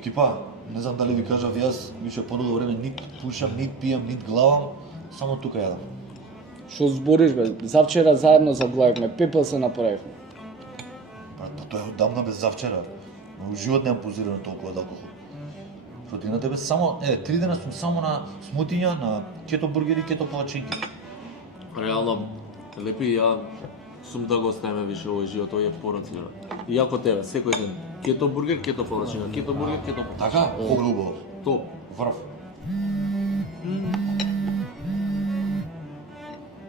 Екипа, не знам дали ви кажав, јас више подолго време нит пушам, нит пијам, нит главам, само тука јадам. Што збориш бе? Завчера заедно заглавивме, пепел се направивме. Брат, па тоа е одамна без завчера. У живот немам позирано толкова од алкохол. Противно тебе само, 3 дена сум само на смутиња, на кето бургери, кето палачинки. Реално, лепи ја сум да го оставиме више овој живот, овој е пороци. Иако тебе, секој ден, кето бургер, кето палачина, кето бургер, кето палачина. Така? Колку убаво. Топ. Врв.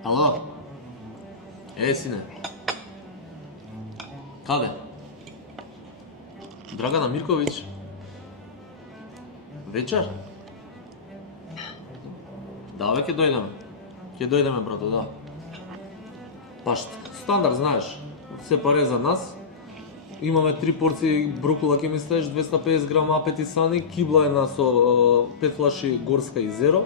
Ало? Сине. Каде? Драгана Мирковиќ? Вечер? Да, бе, ќе дојдеме. Ќе дојдеме, брато, да. Па стандард, знаеш. Се паре за нас. Имаме 3 порции брокула, ќе ми ставиш 250 грама апетисани, кибла една со 5 флаши горска и зеро.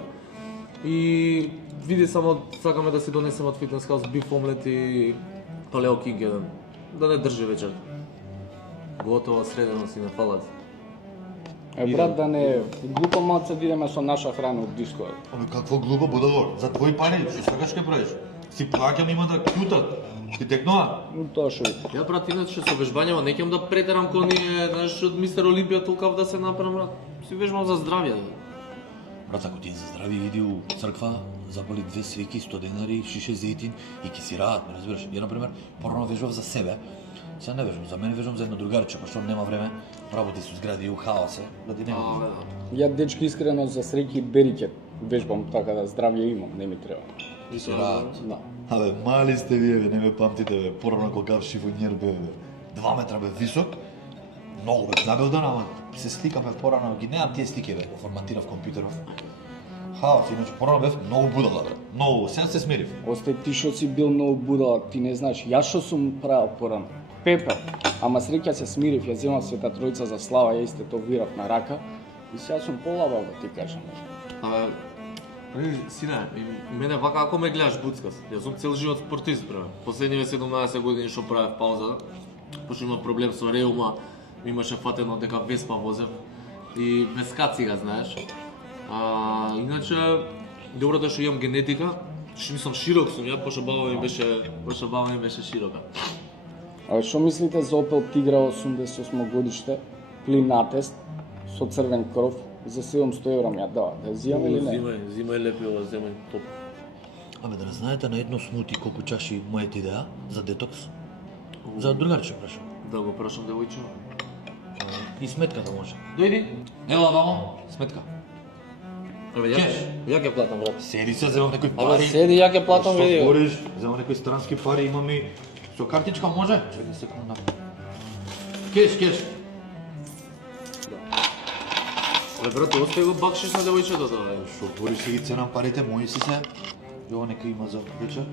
И види само, сакаме да си донесеме од фитнес хаус биф омлет и палео кинг еден. Да не држи вечерта. Готово, средено си не фалат. Брат, да не глупо малце да идеме со наша храна од дискот. Абе, какво глупо будало? За твои пари, што сакаш ке правиш? Си плаќам, има да кјутат. Ти текнува? Тоа шо. Ја, брат, иначе со вежбањава не ќам да претерам ко ние, знаеш, од мистер Олимпија толкав да се направам, брат. Си вежбам за здравје. Брат, ако ти е за здравје, иди у црква, запали 2 свеки, 100 денари, шише зејтин и ки си раат, ме разбираш? Ја, например, порано вежбав за себе. Сега не вежбам, за мене вежбам за едно другарче, пошто нема време, работи со згради у хаосе, да ти нема. Ја дечки искрено за среќи бериќет вежбам така да здравје имам, не ми треба. И си раат. Да. Абе, мали сте вие, бе, не ме памтите, бе, порано кога шифонјер бе, 2 метра бе висок, многу бе набелдан, ама се сликаме порано, ги немам тие слики, бе, го форматирав компјутеров. Хаос, иначе порано бев многу будала, бе, многу, сега се смирив. Осте ти што си бил многу будала, ти не знаеш, јас што сум правил порано. Пепел, ама среќа се смирив, ја земав Света Тројца за слава, ја истетовирав на рака и сега сум полабав да ти кажам. Абе, сине, мене вака ако ме гледаш буцкас, јас сум цел живот спортист, бре. Последниве 17 години што правев пауза, пошто имам проблем со реума, имаше фатено дека Веспа возев и без кацига, знаеш. Иначе, доброто е што имам генетика, што мислам широк сум ја, пошто баба ми беше широка. А што мислите за Opel Tigra 88 годиште, плинатест, со црвен кров, за 700 евра ми ја дава, да ја зимам или не? Зимај лепи ова, земај топ. Абе, да не знаете на едно смути колку чаши мојата идеја за детокс? За другарче прашам. Да го прашам девојче. И сметка да може. Дојди. Ела, мамо, сметка. Абе, ја ќе платам, брат. Седи се, земам некои Абе, пари. седи, ја ќе платам, Што види. збориш? Земам некои странски пари, имам и со картичка може? Чекај секунда. Кеш. Абе, брат, остави го бакшиш на девојчето тоа. Што збориш, си ги ценам парите, мои си се. Јово нека има за вечер.